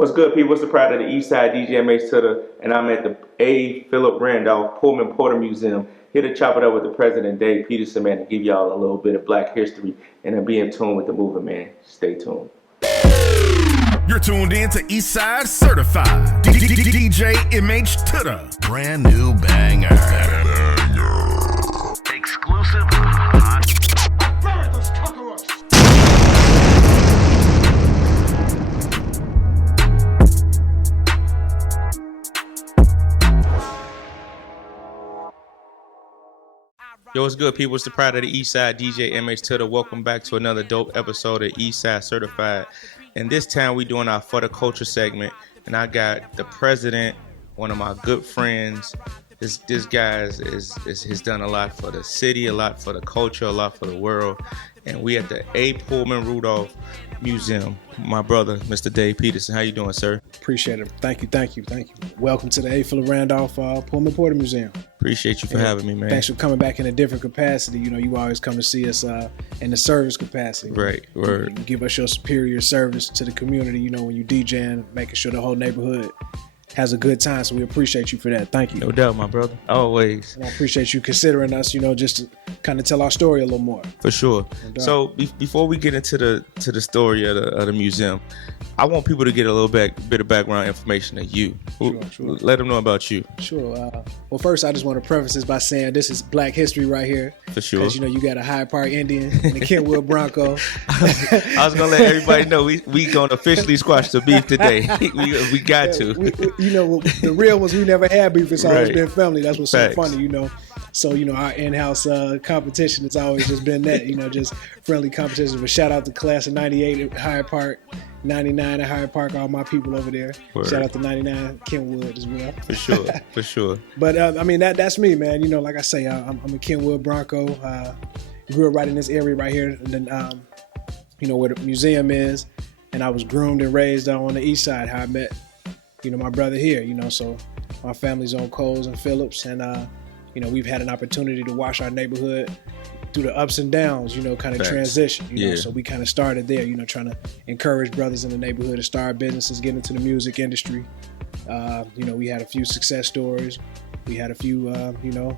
What's good, people? What's the pride of the East Side DJ MH Tutter, and I'm at the Phillip Randolph Pullman Porter Museum. Here to chop it up with the president, Dave Peterson, man, to give y'all a little bit of black history and to be in tune with the movement, man. Stay tuned. You're tuned in to East Side Certified. DJ MH Tutter. Brand new banger. Exclusive hot. Bury those cockroaches! Yo, what's good, people? It's the pride of the East Side, DJ MH Tutter. Welcome back to another dope episode of East Side Certified. And this time we doing our For the Culture segment. And I got the president, one of my good friends. This guy has done a lot for the city, a lot for the culture, a lot for the world. And we at the A. Pullman Rudolph Museum. My brother, Mr. Dave Peterson. How you doing, sir? Appreciate it. Thank you. Welcome to the A. Phillip Randolph Pullman Porter Museum. Appreciate you for having me, man. Thanks for coming back in a different capacity. You know, you always come to see us in the service capacity. Right. Word. You give us your superior service to the community, you know, when you DJing, making sure the whole neighborhood has a good time. So we appreciate you for that. Thank you. No doubt, my brother. Always. And I appreciate you considering us, you know, just to kind of tell our story a little more. For sure. No So before we get into the story of the museum, I want people to get a little bit of background information of you. Sure. Let them know about you. Sure. Well, first, I just want to preface this by saying this is Black history right here. For sure. Because, you know, you got a Hyde Park Indian and a Kentwood Bronco. I was going to let everybody know we going to officially squash the beef today. we got to. You know, the real ones, we never had beef. It's always Right. been family. That's what's Facts. so funny, you know. So, you know, our in-house competition has always just been that, you know, just friendly competition. But shout out to class of 98 at Hyde Park, 99 at Hyde Park, all my people over there. Word. Shout out to 99 Kentwood as well. For sure. But, I mean, that's me, man. You know, like I say, I'm a Kentwood Bronco. Grew up right in this area right here, and then, you know, where the museum is. And I was groomed and raised on the east side, how I met, you know, my brother here, you know. So my family's on Coles and Phillips, and, you know, we've had an opportunity to watch our neighborhood through the ups and downs, you know, kind of Facts. transition, you know. Yeah. So we kind of started there, you know, trying to encourage brothers in the neighborhood to start businesses, get into the music industry. You know, we had a few success stories. We had a few, you know,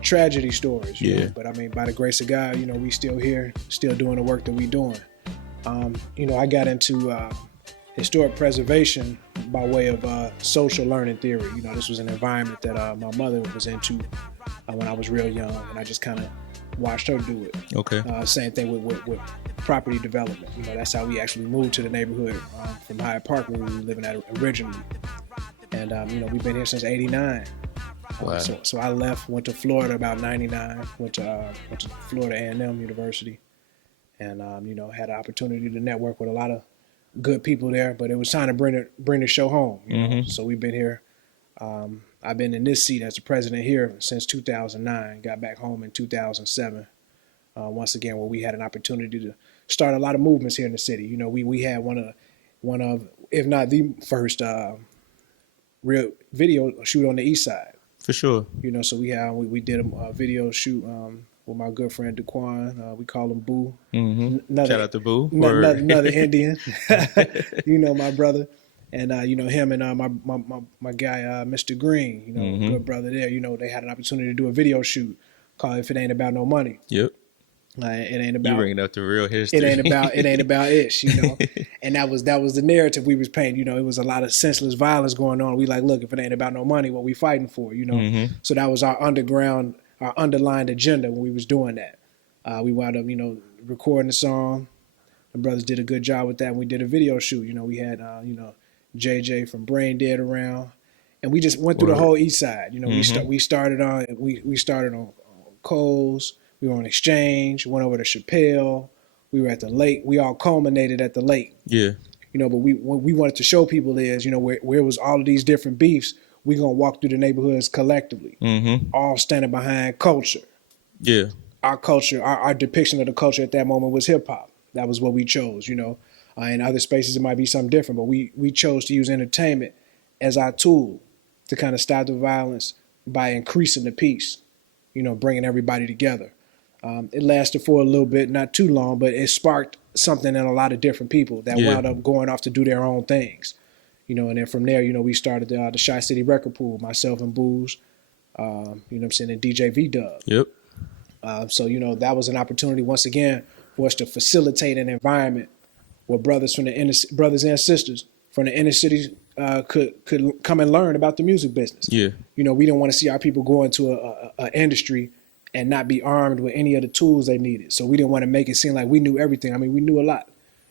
tragedy stories. You Yeah. know? But I mean, by the grace of God, you know, we still here, still doing the work that we doing. You know, I got into historic preservation by way of social learning theory. You know, this was an environment that my mother was into when I was real young, and I just kind of watched her do it. Okay. Same thing with property development. You know, that's how we actually moved to the neighborhood from Hyde Park, where we were living at originally. And, you know, we've been here since '89. Wow. So I left, went to Florida about '99, went to Florida A&M University, and, you know, had an opportunity to network with a lot of good people there, but it was time to bring the show home. You know? So we've been here. I've been in this seat as the president here since 2009. Got back home in 2007. Once again, where we had an opportunity to start a lot of movements here in the city. You know, we had one of, if not the first, real video shoot on the East Side. For sure. You know, so we did a video shoot with my good friend Daquan. We call him Boo. Mm-hmm. Shout out to Boo. Another Indian. You know, my brother. And, you know, him and my guy, Mr. Green, you know, good brother there. You know, they had an opportunity to do a video shoot called If It Ain't About No Money. Yep. It ain't about. You bringing up the real history. It ain't about ish, you know. And that was the narrative we was painting. You know, it was a lot of senseless violence going on. We like, look, if it ain't about no money, what we fighting for, you know. So that was our underlined agenda when we was doing that. We wound up, you know, recording the song. The brothers did a good job with that. And we did a video shoot. You know, we had, you know, JJ from Brain Dead around, and we just went through the whole East Side. You know, we started on Coles. We were on Exchange, went over to Chappelle. We were at the lake. We all culminated at the lake. Yeah. You know, but what we wanted to show people is, you know, where it was all of these different beefs, we're going to walk through the neighborhoods collectively, all standing behind culture. Yeah. Our culture, our depiction of the culture at that moment was hip hop. That was what we chose, you know. In other spaces, it might be something different, but we chose to use entertainment as our tool to kind of stop the violence by increasing the peace, you know, bringing everybody together. It lasted for a little bit, not too long, but it sparked something in a lot of different people that wound up going off to do their own things. And then from there, we started the Shy City Record Pool, myself and Booze, and DJ V-Dub. Yep. So, that was an opportunity once again for us to facilitate an environment where brothers and sisters from the inner cities could come and learn about the music business. Yeah. We didn't want to see our people go into a industry and not be armed with any of the tools they needed. So we didn't want to make it seem like we knew everything. I mean, we knew a lot,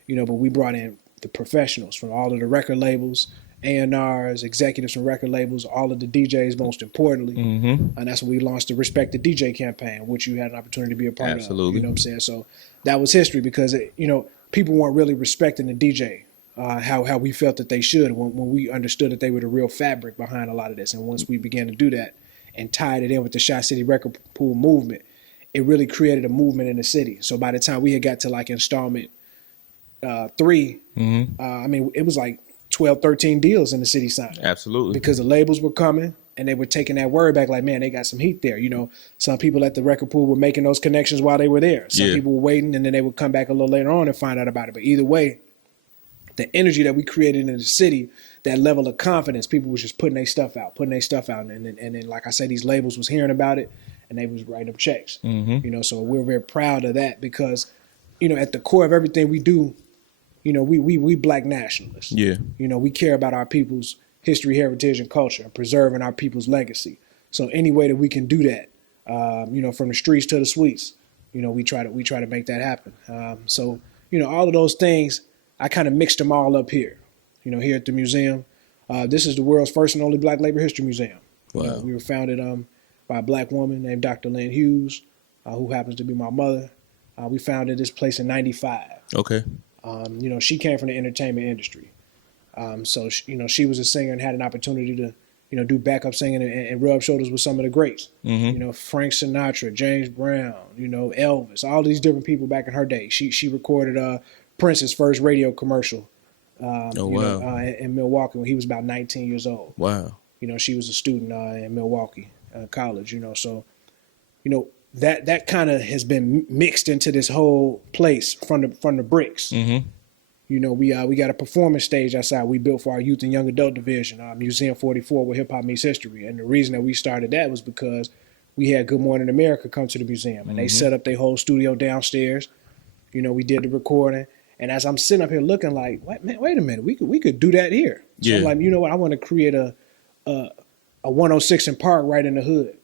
but we brought in the professionals from all of the record labels, A&Rs, executives from record labels, all of the DJs, most importantly. And that's when we launched the Respect the DJ campaign, which you had an opportunity to be a part of. Absolutely. You know what I'm saying? So that was history because, people weren't really respecting the DJ how we felt that they should when we understood that they were the real fabric behind a lot of this. And once we began to do that and tied it in with the Shy City Record Pool movement, it really created a movement in the city. So by the time we had got to like installment 3, it was like 12, 13 deals in the city signing. Absolutely. Because the labels were coming and they were taking that word back like, man, they got some heat there. Some people at the record pool were making those connections while they were there. Some people were waiting and then they would come back a little later on and find out about it. But either way, the energy that we created in the city, that level of confidence, people was just putting their stuff out. And then, like I said, these labels was hearing about it and they was writing up checks. So we're very proud of that because, at the core of everything we do, we Black nationalists. Yeah. We care about our people's history, heritage, and culture, and preserving our people's legacy. So any way that we can do that, from the streets to the suites, we try to make that happen. So all of those things, I kind of mixed them all up here, here at the museum. This is the world's first and only Black labor history museum. Wow. We were founded by a Black woman named Dr. Lynn Hughes, who happens to be my mother. We founded this place in '95. Okay. She came from the entertainment industry. So she was a singer and had an opportunity to, do backup singing and rub shoulders with some of the greats. Frank Sinatra, James Brown, Elvis, all these different people back in her day. She recorded Prince's first radio commercial in Milwaukee when he was about 19 years old. Wow. She was a student in Milwaukee College, so, that kind of has been mixed into this whole place from the bricks. We got a performance stage outside we built for our youth and young adult division, Museum 44, where hip hop meets history. And the reason that we started that was because we had Good Morning America come to the museum, and they set up their whole studio downstairs. We did the recording, and as I'm sitting up here looking like, wait a minute, we could do that here. So I'm like, you know what, I want to create a 106 and Park right in the hood.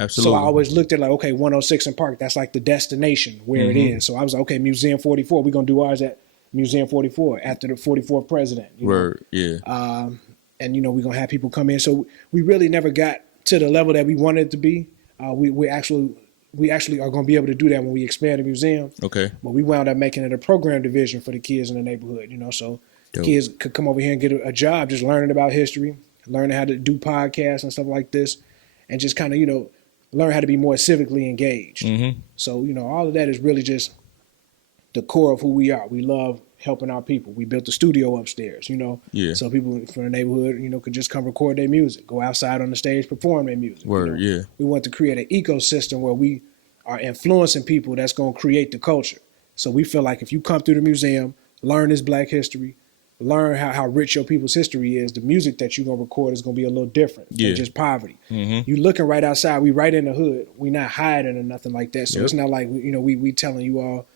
Absolutely. So I always looked at like, okay, 106 and Park, that's like the destination where it is. So I was like, okay, Museum 44, we're going to do ours at Museum 44 after the 44th president. Word, yeah. And, we're going to have people come in. So we really never got to the level that we wanted it to be. We actually are going to be able to do that when we expand the museum. Okay. But we wound up making it a program division for the kids in the neighborhood, so Dope. Kids could come over here and get a job just learning about history, learning how to do podcasts and stuff like this, and just kind of, learn how to be more civically engaged. So, all of that is really just the core of who we are. We love helping our people. We built the studio upstairs, Yeah. So people from the neighborhood, could just come record their music, go outside on the stage, perform their music. Word, yeah. We want to create an ecosystem where we are influencing people that's going to create the culture. So we feel like if you come through the museum, learn this Black history, learn how rich your people's history is, the music that you're going to record is going to be a little different than just poverty. You looking right outside, we right in the hood. We not hiding or nothing like that. So it's not like, we telling you all,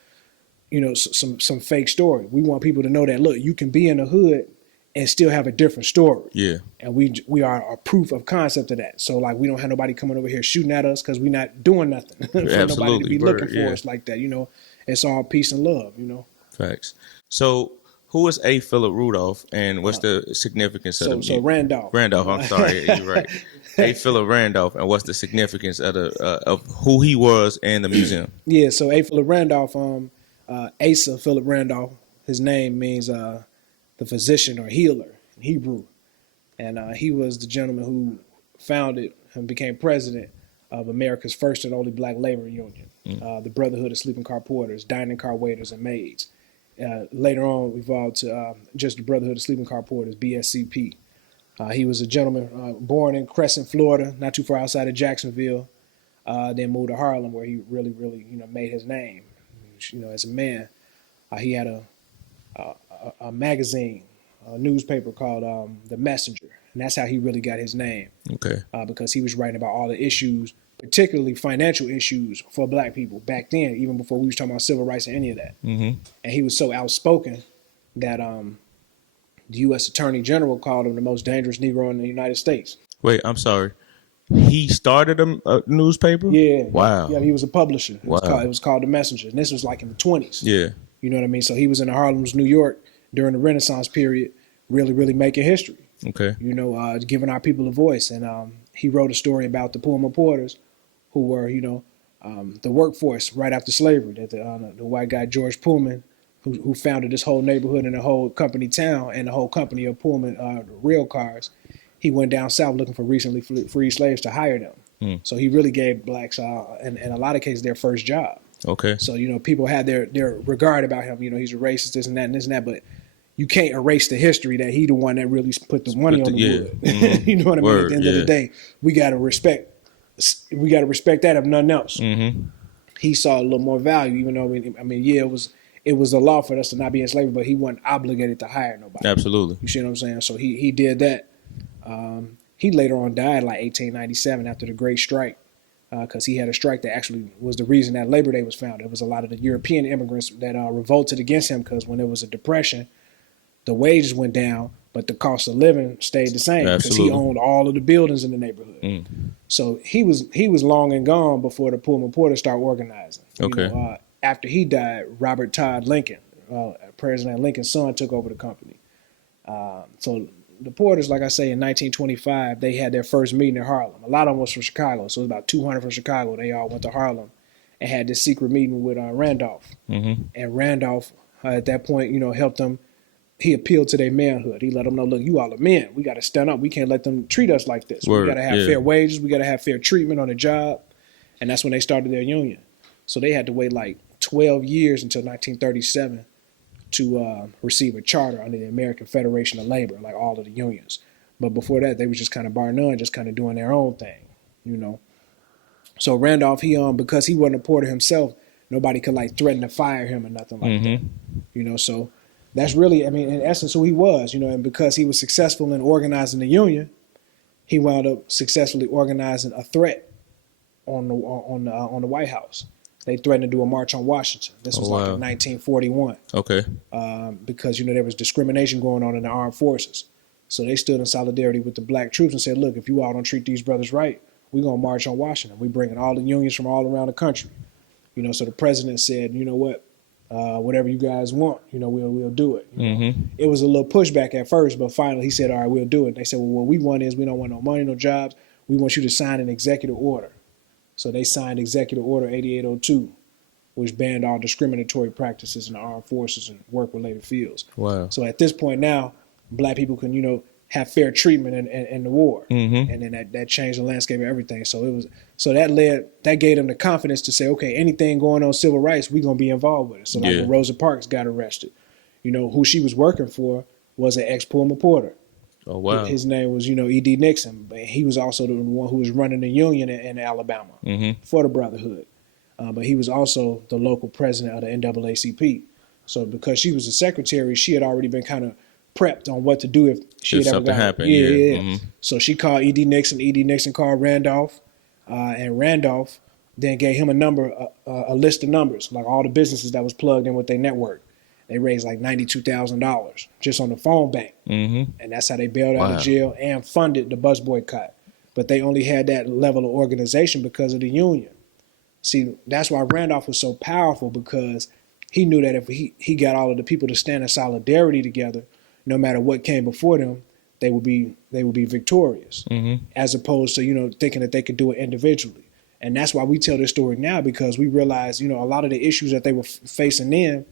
some fake story. We want people to know that, look, you can be in the hood and still have a different story. Yeah. And we are a proof of concept of that. So like we don't have nobody coming over here shooting at us because we're not doing nothing for nobody to be looking for us like that. It's all peace and love, Facts. So who is A. Phillip Rudolph, and what's the significance of the... So Randolph. Randolph, I'm sorry, you're right. A. Phillip Randolph, and what's the significance of who he was and the museum? Yeah, so A. Phillip Randolph, Asa Phillip Randolph, his name means the physician or healer in Hebrew. And he was the gentleman who founded and became president of America's first and only Black labor union, the Brotherhood of Sleeping Car Porters, Dining Car Waiters, and Maids. Later on, evolved to just the Brotherhood of Sleeping Car Porters, BSCP. He was a gentleman born in Crescent, Florida, not too far outside of Jacksonville. Then moved to Harlem, where he really, made his name. As a man, he had a magazine newspaper called The Messenger, and that's how he really got his name. Okay. Because he was writing about all the issues, particularly financial issues for Black people back then, even before we was talking about civil rights and any of that. And he was so outspoken that the U.S. Attorney General called him the most dangerous Negro in the United States. Wait, I'm sorry. He started a newspaper? Yeah. Wow. Yeah, he was a publisher. Wow. It was called The Messenger, and this was like in the 20s. Yeah. You know what I mean? So he was in the Harlem's, New York during the Renaissance period, really, really making history. Okay. You know, giving our people a voice. And he wrote a story about the Pullman Porters, who were, you know, the workforce right after slavery. That the white guy George Pullman, who founded this whole neighborhood and the whole company town and the whole company of Pullman rail cars, he went down south looking for recently freed slaves to hire them. So he really gave blacks, in a lot of cases, their first job. Okay. So, you know, people had their regard about him. You know, he's a racist, this and that and this and that, but you can't erase the history that he the one that really put the money on the wood. You know what I mean? At the end of the day, we gotta respect that if nothing else. He saw a little more value, even though it was a law for us to not be enslaved, but he wasn't obligated to hire nobody. Absolutely. You see what I'm saying? So he did that. He later on died like 1897 after the Great Strike, because he had a strike that actually was the reason that Labor Day was founded. It was a lot of the European immigrants that revolted against him, because when there was a depression, the wages went down, but the cost of living stayed the same because he owned all of the buildings in the neighborhood. So he was long and gone before the Pullman Porters started organizing. Okay. You know, after he died, Robert Todd Lincoln, President Lincoln's son, took over the company. So the Porters, like I say, in 1925, they had their first meeting in Harlem. A lot of them was from Chicago, so it was about 200 from Chicago. They all went to Harlem and had this secret meeting with Randolph. And Randolph, at that point, you know, helped them. He appealed to their manhood. He let them know, look, you all are men. We got to stand up. We can't let them treat us like this. We got to have fair wages. We got to have fair treatment on the job. And that's when they started their union. So they had to wait like 12 years until 1937 to receive a charter under the American Federation of Labor, like all of the unions. But before that, they was just kind of bar none, just kind of doing their own thing, you know. So Randolph, because he wasn't a porter himself, nobody could like threaten to fire him or nothing like that, you know. So that's really, in essence, who he was, you know. And because he was successful in organizing the union, he wound up successfully organizing a threat on the White House. They threatened to do a march on Washington. This was like in 1941. Okay. Because, you know, there was discrimination going on in the armed forces. So they stood in solidarity with the black troops and said, look, if you all don't treat these brothers right, we're going to march on Washington. We're bringing all the unions from all around the country. You know, so the president said, you know what, whatever you guys want, you know, we'll do it. You know? It was a little pushback at first, but finally he said, all right, we'll do it. And they said, well, what we want is we don't want no money, no jobs. We want you to sign an executive order. So they signed Executive Order 8802, which banned all discriminatory practices in the armed forces and work-related fields. Wow. So at this point now, black people can, you know, have fair treatment in the war. And then that changed the landscape of everything. So that gave them the confidence to say, okay, anything going on civil rights, we're going to be involved with it. So like when Rosa Parks got arrested, you know, who she was working for was an ex-Pullman Porter. Oh, wow. His name was, you know, E.D. Nixon. But he was also the one who was running the union in Alabama for the Brotherhood. But he was also the local president of the NAACP. So because she was the secretary, she had already been kind of prepped on what to do if she had ever something happened. Yeah. So she called E.D. Nixon. E.D. Nixon called Randolph. And Randolph then gave him a list of numbers, like all the businesses that was plugged in with their network. They raised like $92,000 just on the phone bank. And that's how they bailed out of jail and funded the bus boycott. But they only had that level of organization because of the union. See, that's why Randolph was so powerful, because he knew that if he got all of the people to stand in solidarity together, no matter what came before them, they would be victorious, as opposed to, you know, thinking that they could do it individually. And that's why we tell this story now, because we realize, you know, a lot of the issues that they were facing then,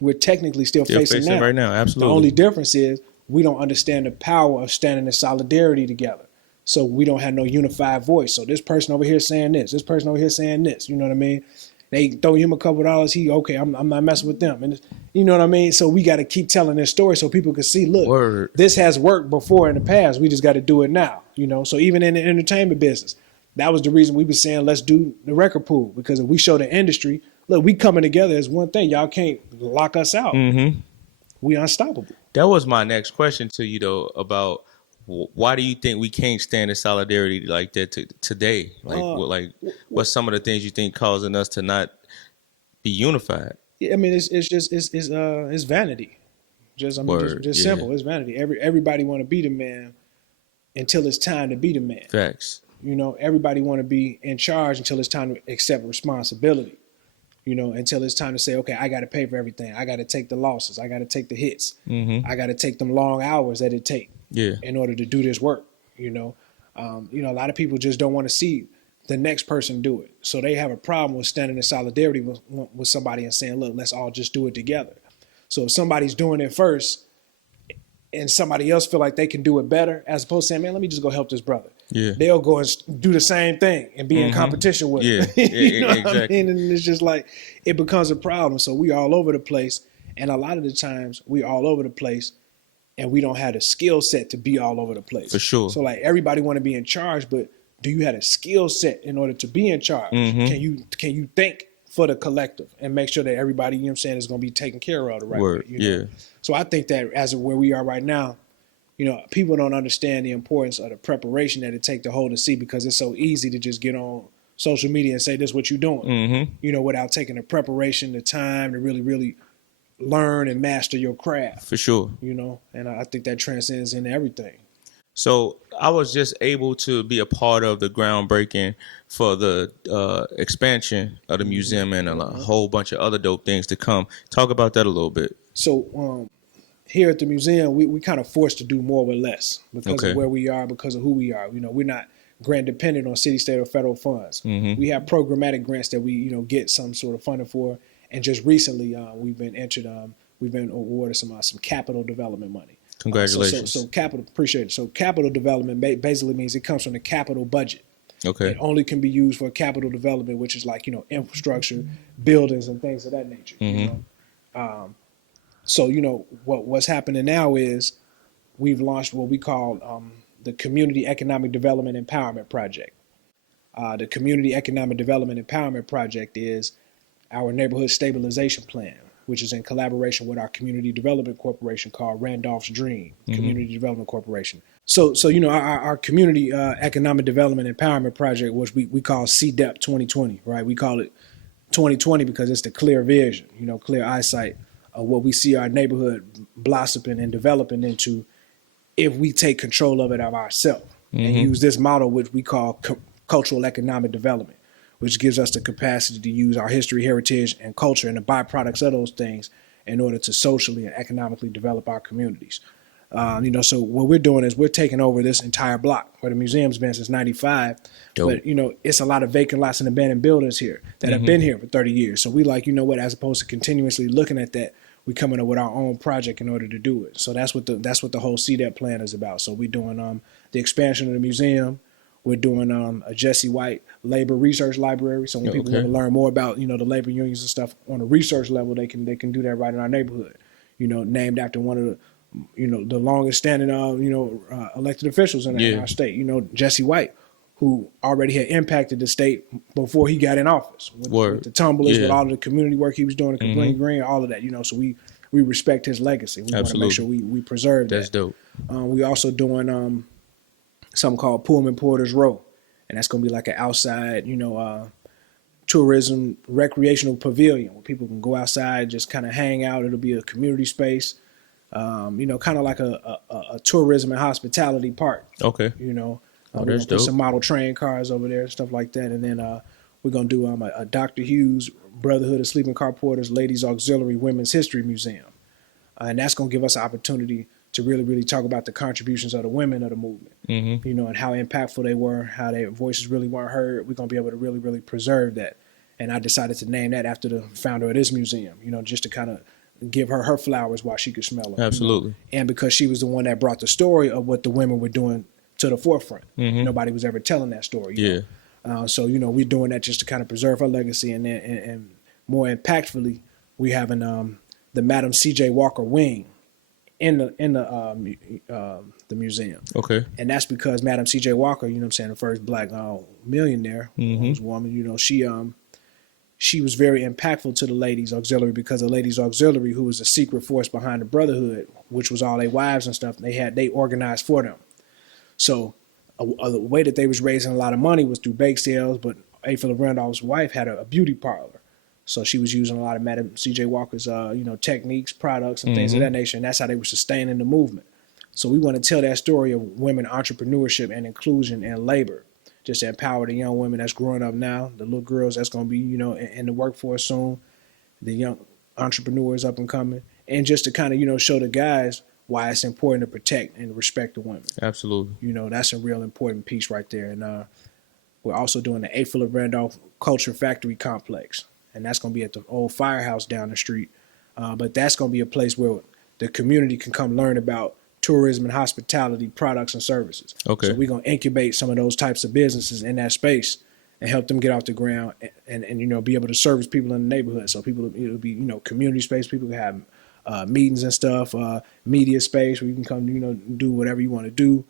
we're technically still facing now. Right now, absolutely. The only difference is we don't understand the power of standing in solidarity together. So we don't have no unified voice. So this person over here saying this person over here saying this, you know what I mean? They throw him a couple of dollars, I'm not messing with them. And you know what I mean? So we got to keep telling this story so people can see, look, this has worked before in the past. We just got to do it now, you know? So even in the entertainment business, that was the reason we were saying, let's do the record pool, because if we show the industry, look, we coming together as one thing. Y'all can't lock us out. We unstoppable. That was my next question to you though about why do you think we can't stand in solidarity like that today? What's some of the things you think causing us to not be unified? Yeah, I mean, it's vanity. Word, Just yeah, simple. It's vanity. Everybody want to be the man until it's time to be the man. facts. You know, everybody want to be in charge until it's time to accept responsibility. You know, until it's time to say, okay, I got to pay for everything. I got to take the losses. I got to take the hits. I got to take them long hours that it take in order to do this work. You know, a lot of people just don't want to see the next person do it. So they have a problem with standing in solidarity with somebody and saying, look, let's all just do it together. So if somebody's doing it first and somebody else feel like they can do it better, as opposed to saying, man, let me just go help this brother. Yeah. They'll go and do the same thing and be in competition with him. You know exactly. What I mean? And it's just like, it becomes a problem. So we all over the place. And a lot of the times we all over the place and we don't have the skill set to be all over the place. For sure. So like everybody want to be in charge, but do you have a skill set in order to be in charge? Can you think for the collective and make sure that everybody, you know what I'm saying, is going to be taken care of the right way? You know? So I think that as of where we are right now, you know, people don't understand the importance of the preparation that it takes to hold a seat, because it's so easy to just get on social media and say this is what you're doing, you know, without taking the preparation, the time to really, really learn and master your craft. For sure. You know, and I think that transcends into everything. So I was just able to be a part of the groundbreaking for the expansion of the museum and a whole bunch of other dope things to come. Talk about that a little bit. So here at the museum, we kind of forced to do more with less because of where we are, because of who we are. You know, we're not grant dependent on city, state, or federal funds. We have programmatic grants that we, you know, get some sort of funding for. And just recently, we've been awarded some capital development money. Congratulations. So capital, appreciate it. So capital development basically means it comes from the capital budget. Okay. It only can be used for capital development, which is like, you know, infrastructure, buildings, and things of that nature. You know? So, you know, what's happening now is we've launched what we call the Community Economic Development Empowerment Project. The Community Economic Development Empowerment Project is our neighborhood stabilization plan, which is in collaboration with our community development corporation called Randolph's Dream Community Development Corporation. So you know, our community economic development empowerment project, which we call CDEP 2020, right? We call it 2020 because it's the clear vision, you know, clear eyesight of what we see our neighborhood blossoming and developing into if we take control of it of ourselves and use this model, which we call cultural economic development, which gives us the capacity to use our history, heritage, and culture and the byproducts of those things in order to socially and economically develop our communities. You know, so what we're doing is we're taking over this entire block where the museum's been since '95. Dope. But, you know, it's a lot of vacant lots and abandoned buildings here that have been here for 30 years. So we like, you know what, as opposed to continuously looking at that, we coming up with our own project in order to do it. So that's what the whole CDEP plan is about. So we're doing the expansion of the museum. We're doing a Jesse White labor research library. So when people want to learn more about, you know, the labor unions and stuff on a research level, they can do that right in our neighborhood. You know, named after one of the, you know, the longest standing elected officials in our state. You know, Jesse White, who already had impacted the state before he got in office with the tumblers, with all of the community work he was doing in Green Green, all of that. You know, so we respect his legacy. We want to make sure we preserve that. That's dope. We also doing something called Pullman Porter's Row, and that's going to be like an outside, you know, tourism recreational pavilion where people can go outside, just kind of hang out. It'll be a community space, you know, kind of like a tourism and hospitality park. Okay. You know, we're going to put some model train cars over there, stuff like that. And then we're going to do a Dr. Hughes Brotherhood of Sleeping Car Porters Ladies Auxiliary Women's History Museum. And that's going to give us an opportunity to really, really talk about the contributions of the women of the movement, you know, and how impactful they were, how their voices really weren't heard. We're going to be able to really, really preserve that. And I decided to name that after the founder of this museum, you know, just to kind of give her flowers while she could smell them. Absolutely. You know? And because she was the one that brought the story of what the women were doing to the forefront. Nobody was ever telling that story. You know? So, you know, we're doing that just to kind of preserve her legacy. And more impactfully, we having the Madam C.J. Walker wing in the museum. Okay. And that's because Madam C.J. Walker, you know what I'm saying, the first black millionaire woman, you know, she she was very impactful to the ladies auxiliary, because the ladies auxiliary, who was a secret force behind the brotherhood, which was all their wives and stuff, they organized for them. So the way that they was raising a lot of money was through bake sales, but Phillip Randolph's wife had a beauty parlor. So she was using a lot of Madam C.J. Walker's, techniques, products, and things of that nature, and that's how they were sustaining the movement. So we want to tell that story of women entrepreneurship and inclusion and labor, just to empower the young women that's growing up now, the little girls that's going to be, in the workforce soon, the young entrepreneurs up and coming, and just to kind of, show the guys why it's important to protect and respect the women. Absolutely. That's a real important piece right there. And we're also doing the A. Phillip Randolph Culture Factory Complex, and that's going to be at the old firehouse down the street. But that's going to be a place where the community can come learn about tourism and hospitality products and services. Okay. So we're going to incubate some of those types of businesses in that space and help them get off the ground and be able to service people in the neighborhood. So people, it'll be, community space. People can have meetings and stuff, media space where you can come, do whatever you want to do.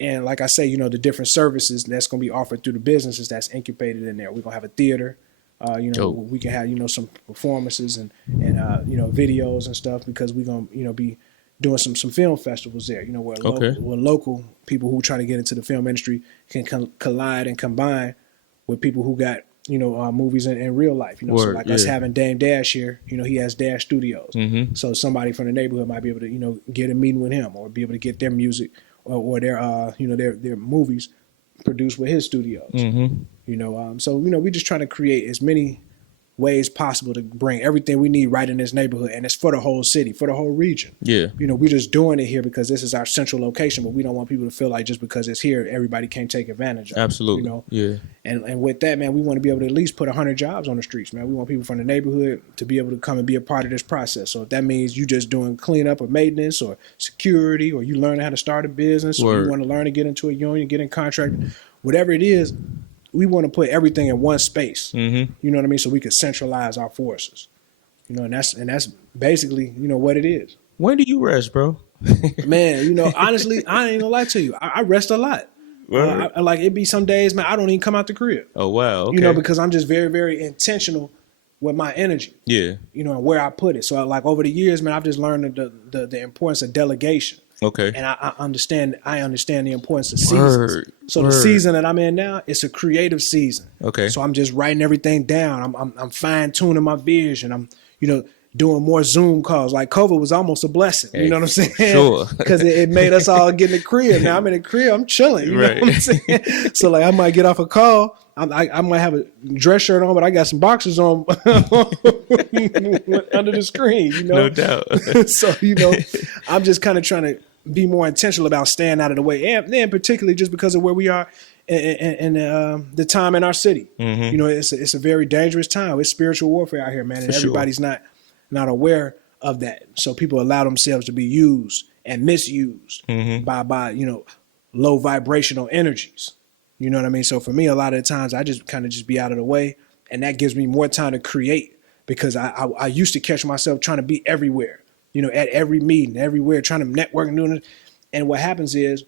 And like I say, the different services that's going to be offered through the businesses that's incubated in there. We're going to have a theater. We can have, some performances and videos and stuff, because we're going to, be doing some film festivals there, where local people who try to get into the film industry can collide and combine with people who got, movies in real life. So like us having Dame Dash here, he has Dash Studios. Mm-hmm. So somebody from the neighborhood might be able to, get a meeting with him, or be able to get their music or their, their movies produced with his studios. Mm-hmm. So, we're just trying to create as many ways possible to bring everything we need right in this neighborhood, and it's for the whole city, for the whole region. Yeah. We're just doing it here because this is our central location, but we don't want people to feel like just because it's here, everybody can't take advantage of it. Absolutely. Yeah. And with that, man, we want to be able to at least put 100 jobs on the streets, man. We want people from the neighborhood to be able to come and be a part of this process. So if that means you just doing cleanup or maintenance or security, or you learn how to start a business, or you want to learn to get into a union, get in contract, whatever it is, we want to put everything in one space. Mm-hmm. You know what I mean? So we can centralize our forces. And that's basically, what it is. When do you rest, bro? Man, honestly, I ain't gonna lie to you. I rest a lot. Like it be some days, man, I don't even come out the crib. Oh wow. Okay. Because I'm just very, very intentional with my energy. Yeah. And where I put it. So like over the years, man, I've just learned the importance of delegation. Okay. And I understand the importance of seasons. So the season that I'm in now, it's a creative season. Okay. So I'm just writing everything down. I'm fine tuning my vision. I'm, doing more Zoom calls. Like COVID was almost a blessing. Hey, you know what I'm saying? Sure. Because it made us all get in the crib. Now I'm in the crib, I'm chilling. You know what I'm saying? So like I might get off a call. I might have a dress shirt on, but I got some boxers on under the screen, No doubt. So, I'm just kind of trying to be more intentional about staying out of the way. And then particularly just because of where we are and the time in our city. Mm-hmm. It's a very dangerous time. It's spiritual warfare out here, man. And everybody's not aware of that. So people allow themselves to be used and misused by low vibrational energies. You know what I mean? So for me, a lot of the times I just kind of just be out of the way, and that gives me more time to create, because I used to catch myself trying to be everywhere, at every meeting, everywhere, trying to network and doing it. And what happens is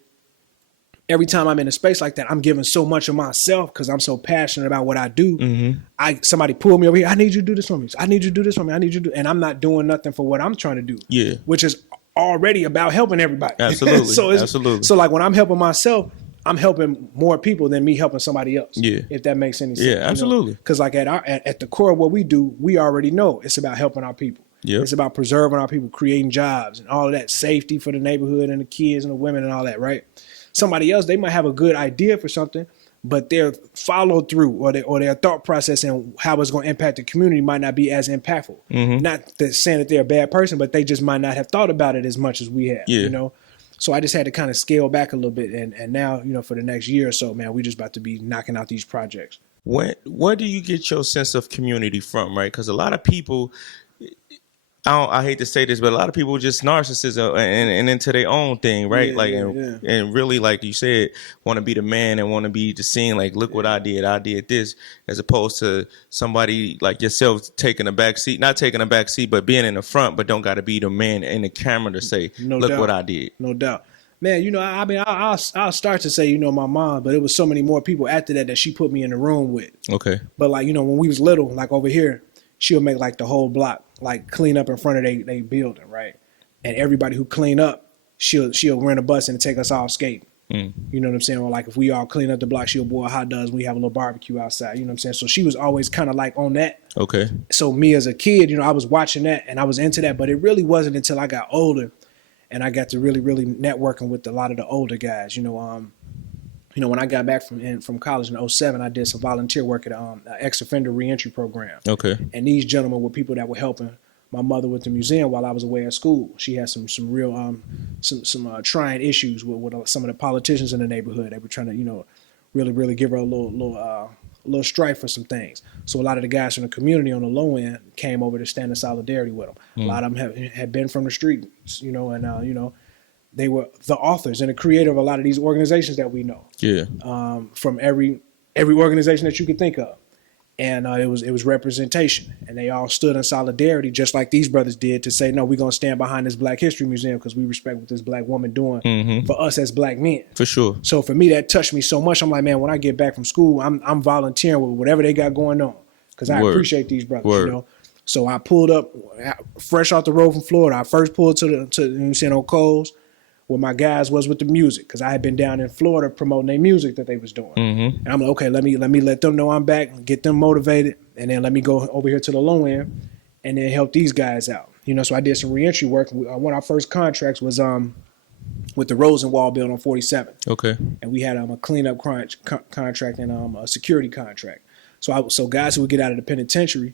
every time I'm in a space like that, I'm giving so much of myself because I'm so passionate about what I do. Mm-hmm. Somebody pull me over here. I need you to do this for me. I need you to do this for me. I need you to do, and I'm not doing nothing for what I'm trying to do. Yeah. Which is already about helping everybody. Absolutely. Absolutely. So like when I'm helping myself, I'm helping more people than me helping somebody else. Yeah. If that makes any sense. Yeah, absolutely. Because like at the core of what we do, we already know it's about helping our people. Yep. It's about preserving our people, creating jobs and all of that, safety for the neighborhood and the kids and the women and all that, right? Somebody else, they might have a good idea for something, but their follow through or their thought process and how it's going to impact the community might not be as impactful. Mm-hmm. Not that saying that they're a bad person, but they just might not have thought about it as much as we have. Yeah. So I just had to kind of scale back a little bit, and now for the next year or so, man, we just about to be knocking out these projects. Where do you get your sense of community from, right? Because a lot of people, I hate to say this, but a lot of people just narcissists and into their own thing, right? Yeah, and really, like you said, want to be the man and want to be the scene. Like, look what I did this, as opposed to somebody like yourself taking a back seat, not taking a back seat, but being in the front, but don't got to be the man in the camera to say, look what I did. No doubt. Man, I mean, I'll start to say, my mom, but it was so many more people after that she put me in the room with. Okay. But like, when we was little, like over here, she'll make like the whole block, like clean up in front of they building, right? And everybody who clean up, she'll rent a bus and take us all skating. You know what I'm saying? Or like if we all clean up the block, she'll boil hot dogs. We have a little barbecue outside. You know what I'm saying? So she was always kind of like on that. Okay. So me as a kid, I was watching that and I was into that, but it really wasn't until I got older and I got to really, really networking with a lot of the older guys. When I got back from college in 2007, I did some volunteer work at an ex-offender reentry program. Okay. And these gentlemen were people that were helping my mother with the museum while I was away at school. She had some real some trying issues with some of the politicians in the neighborhood. They were trying to really, really give her a little strife for some things. So a lot of the guys from the community on the low end came over to stand in solidarity with them. A lot of them had been from the streets, and they were the authors and the creator of a lot of these organizations that we know. Yeah. From every organization that you could think of. And it was representation, and they all stood in solidarity, just like these brothers did, to say, no, we're going to stand behind this Black History Museum because we respect what this Black woman doing for us as Black men. For sure. So for me, that touched me so much. I'm like, man, when I get back from school, I'm volunteering with whatever they got going on because I appreciate these brothers, So I pulled up fresh off the road from Florida. I first pulled to O'Cole's, where my guys was with the music, because I had been down in Florida promoting their music that they was doing. And I'm like, okay, let me let them know I'm back, get them motivated, and then let me go over here to the low end and then help these guys out. So I did some reentry work. One of our first contracts was with the Rosenwald building on 47. Okay. And we had a cleanup contract and a security contract. So guys who would get out of the penitentiary,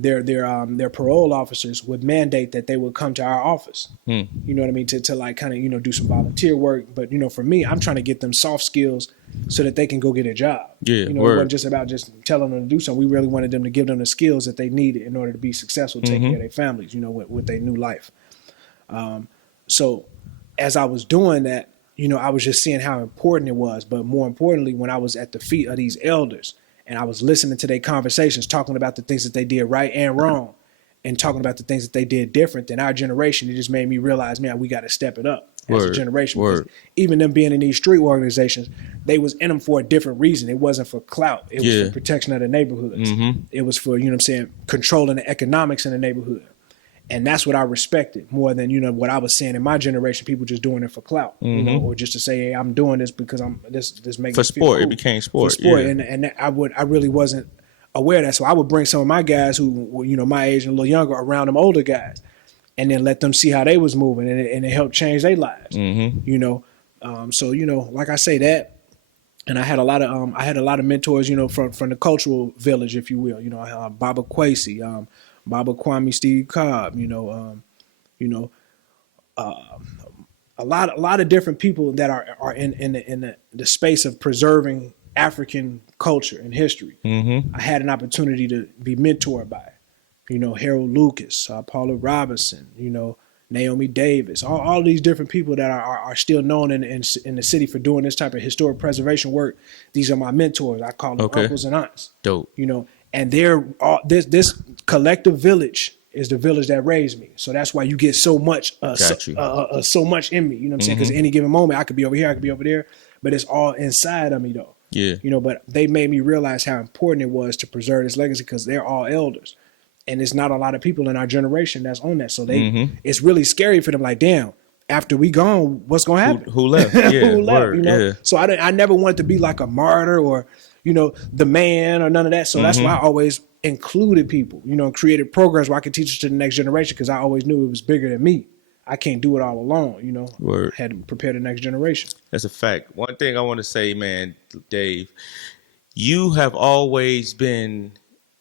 their parole officers would mandate that they would come to our office. You know what I mean? To like kind of, do some volunteer work. But, for me, I'm trying to get them soft skills so that they can go get a job. Yeah. It wasn't just about just telling them to do something. We really wanted them to give them the skills that they needed in order to be successful, take care of their families, with their new life. So as I was doing that, I was just seeing how important it was. But more importantly, when I was at the feet of these elders, and I was listening to their conversations, talking about the things that they did right and wrong, and talking about the things that they did different than our generation. It just made me realize, man, we got to step it up as a generation. Because even them being in these street organizations, they was in them for a different reason. It wasn't for clout. It was for protection of the neighborhoods. It was for, controlling the economics in the neighborhood. And that's what I respected more than, what I was seeing in my generation, people just doing it for clout, or just to say, hey, I'm doing this because this makes for sport. Cool. It became sport. For sport. Yeah. And I really wasn't aware of that. So I would bring some of my guys who were, my age and a little younger around them older guys and then let them see how they was moving and it helped change their lives, So, like I say that, and I had a lot of mentors, from the cultural village, if you will, Baba Kwesi, Baba Kwame Steve Cobb, a lot of different people that are in the space of preserving African culture and history. I had an opportunity to be mentored by, Harold Lucas, Paula Robinson, Naomi Davis, all these different people that are still known in the city for doing this type of historic preservation work. These are my mentors. I call them uncles and aunts. Dope. And they're all this collective village is the village that raised me. So that's why you get so much, so much in me. You know what I'm saying? Because at any given moment, I could be over here, I could be over there, but it's all inside of me though. Yeah. But they made me realize how important it was to preserve this legacy because they're all elders, and there's not a lot of people in our generation that's on that. So it's really scary for them. Like, damn. After we gone, what's gonna happen? Who left? Yeah, who left? Word, Yeah. So I never wanted to be like a martyr or the man or none of that. So that's why I always included people, and created programs where I could teach it to the next generation because I always knew it was bigger than me. I can't do it all alone, Word. I had to prepare the next generation. That's a fact. One thing I want to say, man, Dave, you have always been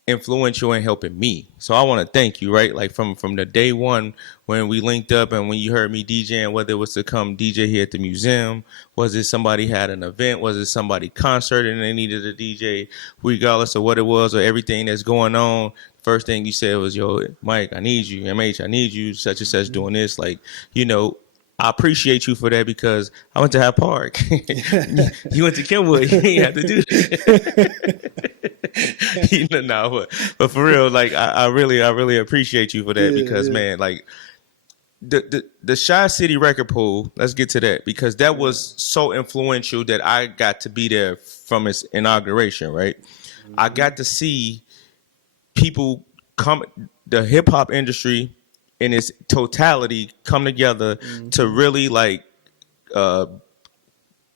influential in helping me. So I want to thank you, right? Like from the day one when we linked up and when you heard me DJing, whether it was to come DJ here at the museum, was it somebody had an event, was it somebody concert and they needed a DJ, regardless of what it was or everything that's going on, first thing you said was, yo, Mike, I need you, MH, I need you, such and such doing this. Like, I appreciate you for that because I went to Hyde Park. You went to Kenwood. You ain't have to do that. But for real, like I really appreciate you for that because man, like the Shy City record pool, let's get to that, because that was so influential that I got to be there from its inauguration, right? I got to see people come, the hip hop industry in its totality come together to really like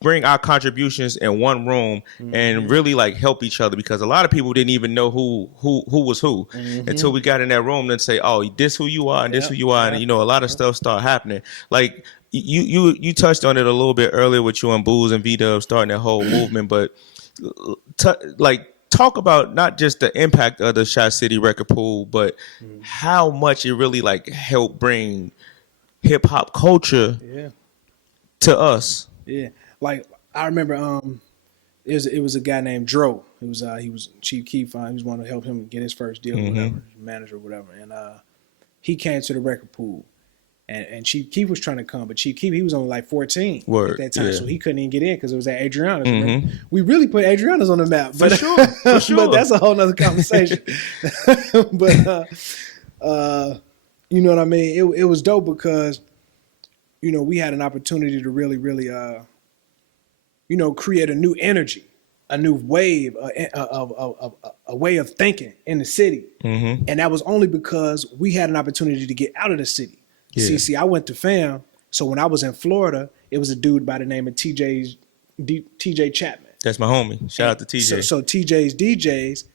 bring our contributions in one room and really like help each other, because a lot of people didn't even know who was who until we got in that room and say, oh, this who you are and this who you are. And you know, a lot of stuff start happening. Like you touched on it a little bit earlier with you and Booz and V-Dub starting that whole movement, but talk about not just the impact of the Shot City record pool, but how much it really like helped bring hip hop culture to us. Yeah. Like I remember, it was a guy named Dro. He was Chief Keef. He was wanting to help him get his first deal, or whatever, manager, or whatever. And he came to the record pool, and Chief Keef was trying to come, but Chief Keef, he was only like 14 at that time, so he couldn't even get in because it was at Adriana's. We really put Adriana's on the map, but for sure. But that's a whole nother conversation. But you know what I mean? It was dope because, you know, we had an opportunity to really you know, create a new energy, a new wave, a way of thinking in the city. And that was only because we had an opportunity to get out of the city. See, I went to FAM. So when I was in Florida, it was a dude by the name of TJ Chapman. That's my homie. Shout out to TJ. So TJ's DJs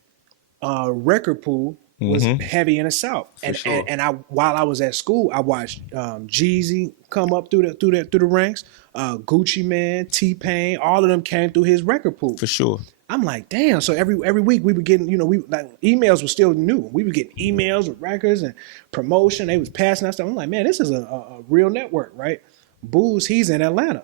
record pool was heavy in the South. And while I was at school, I watched Jeezy come up through the ranks. Gucci Man, T-Pain, all of them came through his record pool. For sure. I'm like, damn. So every week we were getting, you know, emails were still new. We were getting emails with records and promotion. They was passing us stuff. I'm like, man, this is a real network, right? Booz, he's in Atlanta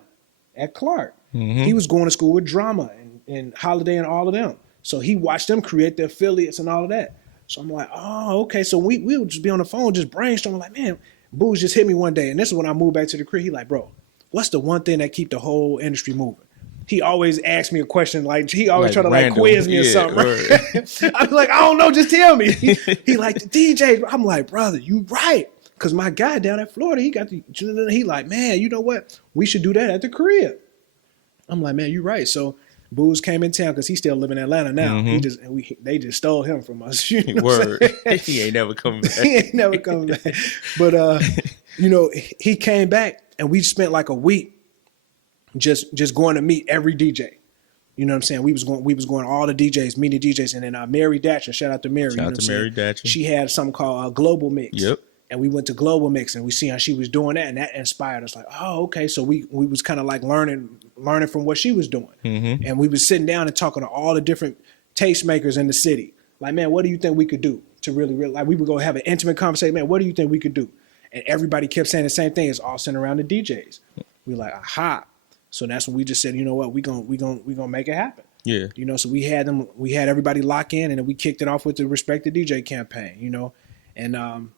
at Clark. He was going to school with Drama and Holiday and all of them. So he watched them create their affiliates and all of that. So I'm like, oh, okay. So we would just be on the phone, just brainstorming, like, man, Booz just hit me one day. And this is when I moved back to the crib. He like, bro, what's the one thing that keep the whole industry moving? He always asks me a question, like he always try to like quiz me or something. Right? I'm like, I don't know, just tell me. He like, the DJ. I'm like, brother, you right. Cause my guy down at Florida, he got he like, man, you know what? We should do that at the crib. I'm like, man, you right. So Booz came in town because he's still living in Atlanta now. They just stole him from us. You know Word. He ain't never coming back. He ain't never coming back. But you know, he came back and we spent like a week just going to meet every DJ. You know what I'm saying? We was going all the DJs, meeting DJs, and then Mary Datcher, shout out to Mary. Shout out to Mary Datcher. She had something called Global Mix. Yep. And we went to Global Mix and we seen how she was doing that, and that inspired us. Like, oh, okay. So we was kind of like learning from what she was doing. And we was sitting down and talking to all the different tastemakers in the city. Like, man, what do you think we could do to really like? We would go have an intimate conversation. Man, what do you think we could do? And everybody kept saying the same thing. It's all centered around the DJs. We like, aha. So that's when we just said, you know what, we gonna make it happen. Yeah. You know, so we had everybody lock in, and then we kicked it off with the Respect the DJ campaign, you know. And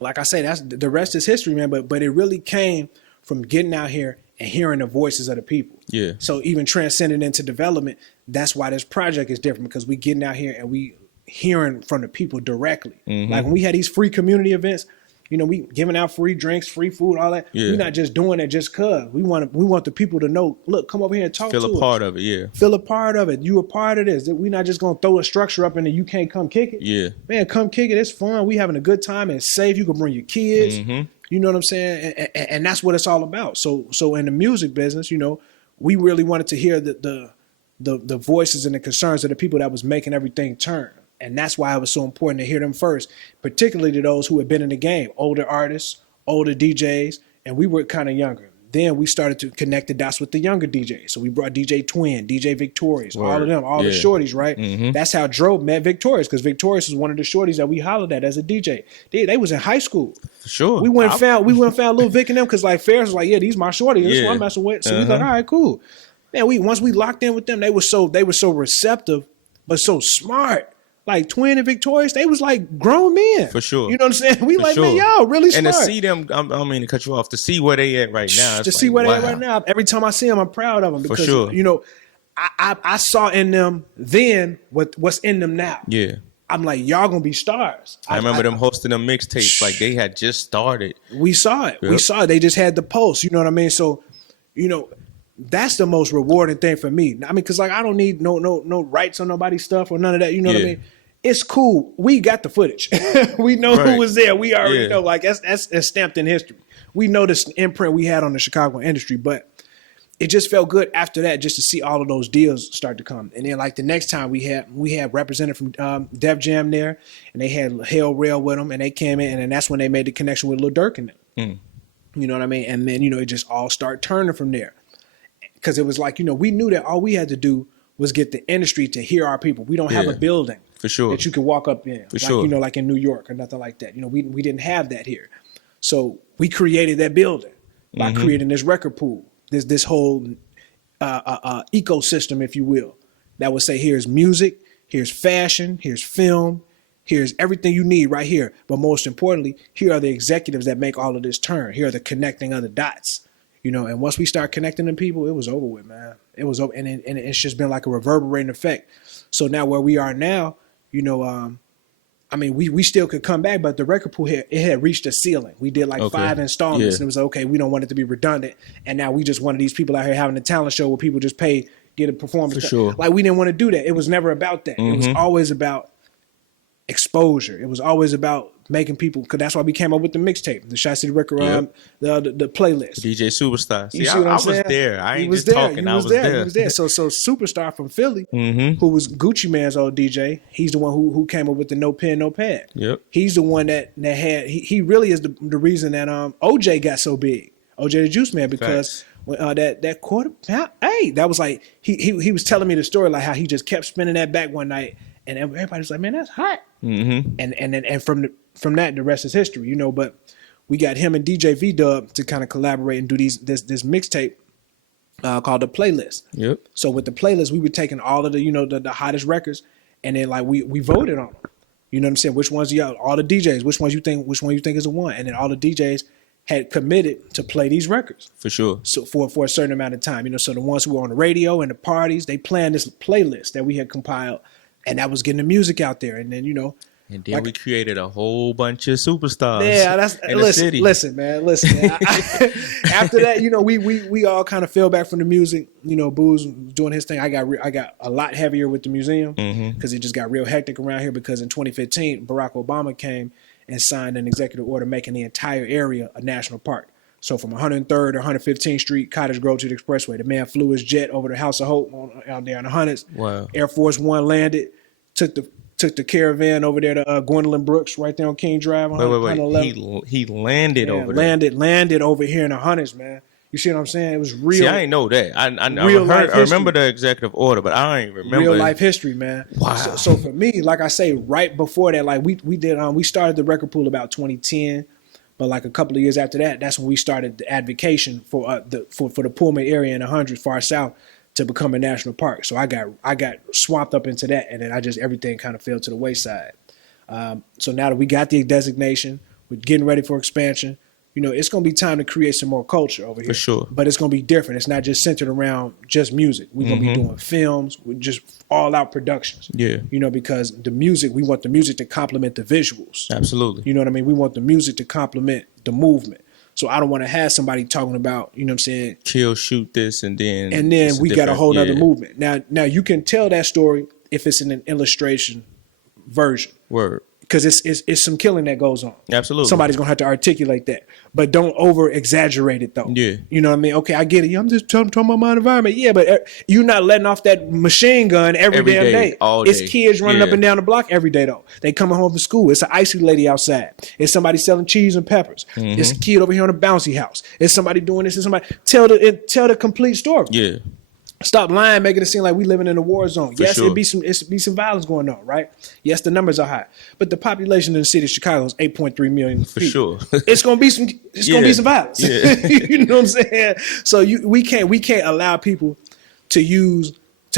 like I say, that's the rest is history, man. But it really came from getting out here and hearing the voices of the people. Yeah. So even transcending into development, that's why this project is different, because we getting out here and we hearing from the people directly. Like when we had these free community events, you know, we giving out free drinks, free food, all that. Yeah. We're not just doing it just cause. We want the people to know, look, come over here and talk to us. Feel a part of it, yeah. Feel a part of it. You a part of this. We're not just going to throw a structure up and then you can't come kick it. Yeah. Man, come kick it. It's fun. We having a good time. It's safe. You can bring your kids. You know what I'm saying? And that's what it's all about. So in the music business, you know, we really wanted to hear the voices and the concerns of the people that was making everything turn. And that's why it was so important to hear them first, particularly to those who had been in the game, older artists, older DJs, and we were kind of younger. Then we started to connect the dots with the younger DJs. So we brought DJ Twin, DJ Victorious, all of them, all the shorties, right? That's how Dro met Victorious, because Victorious was one of the shorties that we hollered at as a DJ. They was in high school. For sure. We went and found Lil Vic and them, because like Ferris was like, yeah, these my shorties. This is what I'm messing with. So we was like, all right, cool. Man, once we locked in with them, they were so receptive, but so smart. Like Twin and Victorious, they was like grown men. For sure. You know what I'm saying? We man, y'all really smart. And to see them, I don't mean to cut you off, to see where they at right now. To see where they at right now. Every time I see them, I'm proud of them. Because, you know, I saw in them then what's in them now. Yeah. I'm like, y'all gonna be stars. I remember them hosting them mixtapes like they had just started. We saw it. Yep. We saw it. They just had the pulse. You know what I mean? So, that's the most rewarding thing for me. I mean, because like I don't need no rights on nobody's stuff or none of that. You know what I mean? It's cool. We got the footage. We know who was there. We already know. Like that's stamped in history. We know this imprint we had on the Chicago industry, but it just felt good after that just to see all of those deals start to come. And then like the next time we had representative from Def Jam there, and they had Hell Rail with them, and they came in, and then that's when they made the connection with Lil Durk and them. You know what I mean? And then it just all started turning from there, because it was like we knew that all we had to do was get the industry to hear our people. We don't have a building for sure that you could walk up in, for sure. Like in New York or nothing like that. We didn't have that here, so we created that building by creating this record pool. This whole ecosystem, if you will, that would say here's music, here's fashion, here's film, here's everything you need right here. But most importantly, here are the executives that make all of this turn. Here are the connecting of the dots, And once we start connecting them people, it was over with, man. It was over, and it's just been like a reverberating effect. So now where we are now, I mean, we still could come back, but the record pool had reached a ceiling. We did like 5 installments, and it was like, okay, we don't want it to be redundant. And now we just one of these people out here having a talent show where people just get a performance. For sure. Like we didn't want to do that. It was never about that. It was always about exposure. It was always about making people, because that's why we came up with the mixtape, the Shot City record, the playlist. DJ Superstar. See, I was there. I ain't just talking. I was there. He was there. So Superstar from Philly, who was Gucci Mane's old DJ, he's the one who came up with the No Pen, No Pad. Yep. He's the one that had, he really is the reason that OJ got so big, OJ the Juice Man, because when, that quarter, hey, that was like, he was telling me the story, like how he just kept spinning that back one night, and everybody was like, man, that's hot. And from that, the rest is history, But we got him and DJ V-Dub to kind of collaborate and do this mixtape called the Playlist. Yep. So with the Playlist, we were taking all of the the hottest records, and then like we voted on them. You know what I'm saying? Which ones all the DJs? Which one you think is the one? And then all the DJs had committed to play these records for sure. So for a certain amount of time, So the ones who were on the radio and the parties, they planned this playlist that we had compiled. And that was getting the music out there. And then, And then we created a whole bunch of superstars. Yeah, in the city. Listen, man. After that, we all kind of fell back from the music. Boo's doing his thing. I got a lot heavier with the museum because it just got real hectic around here, because in 2015, Barack Obama came and signed an executive order making the entire area a national park. So from 103rd to 115th Street, Cottage Grove to the Expressway, the man flew his jet over the House of Hope out there in the Hundreds. Wow. Air Force One landed, took the caravan over there to Gwendolyn Brooks right there on King Drive. Wait. He landed over there. Landed over here in the Hundreds, man. You see what I'm saying? It was real. See, I didn't know that. I remember the executive order, but I don't even remember. Real life history, man. Wow. So for me, like I say, right before that, like we started the record pool about 2010. But like a couple of years after that, that's when we started the advocacy for the Pullman area in the Hundreds, far south, to become a national park. So I got swamped up into that, and then everything kind of fell to the wayside. So now that we got the designation, we're getting ready for expansion. It's going to be time to create some more culture over here. For sure. But it's going to be different. It's not just centered around just music. We're going to be doing films, with just all-out productions. Yeah. Because we want the music to complement the visuals. Absolutely. You know what I mean? We want the music to complement the movement. So I don't want to have somebody talking about, you know what I'm saying? Kill, shoot this, and then we got a whole other movement. Now you can tell that story if it's in an illustration version. Word. Because it's some killing that goes on. Absolutely. Somebody's going to have to articulate that. But don't over-exaggerate it, though. Yeah. You know what I mean? Okay, I get it. I'm just talking about my environment. Yeah, but you're not letting off that machine gun every damn day. All day. It's kids running up and down the block every day, though. They coming home from school. It's an icy lady outside. It's somebody selling cheese and peppers. It's a kid over here on a bouncy house. It's somebody doing this. It's somebody. Tell the complete story. Yeah. Stop lying, making it seem like we living in a war zone. For yes, sure. It'd be some violence going on, right? Yes, the numbers are high, but the population in the city of Chicago is 8.3 million. For sure, it's gonna be some violence. Yeah. You know what I'm saying? So we can't allow people to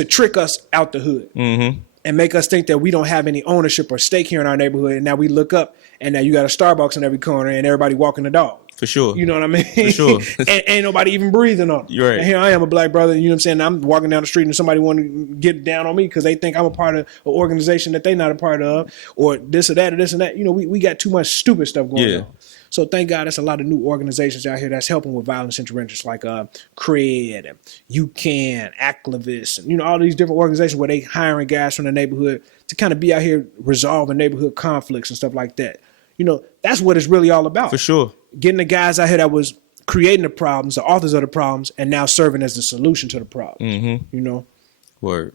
trick us out the hood and make us think that we don't have any ownership or stake here in our neighborhood. And now we look up and now you got a Starbucks in every corner and everybody walking the dog. For sure. You know what I mean? For sure. And ain't nobody even breathing on them. You're right. And here I am, a black brother, you know what I'm saying? I'm walking down the street and somebody want to get down on me because they think I'm a part of an organization that they not a part of, or this or that or this and that. You know, we got too much stupid stuff going on. So thank God there's a lot of new organizations out here that's helping with violence interventions like CRED and You Can, Activists, and, you know, all these different organizations where they hiring guys from the neighborhood to kind of be out here resolving neighborhood conflicts and stuff like that. You know, that's what it's really all about. For sure. Getting the guys out here that was creating the problems, the authors of the problems, and now serving as the solution to the problem. Mm-hmm. You know? Word.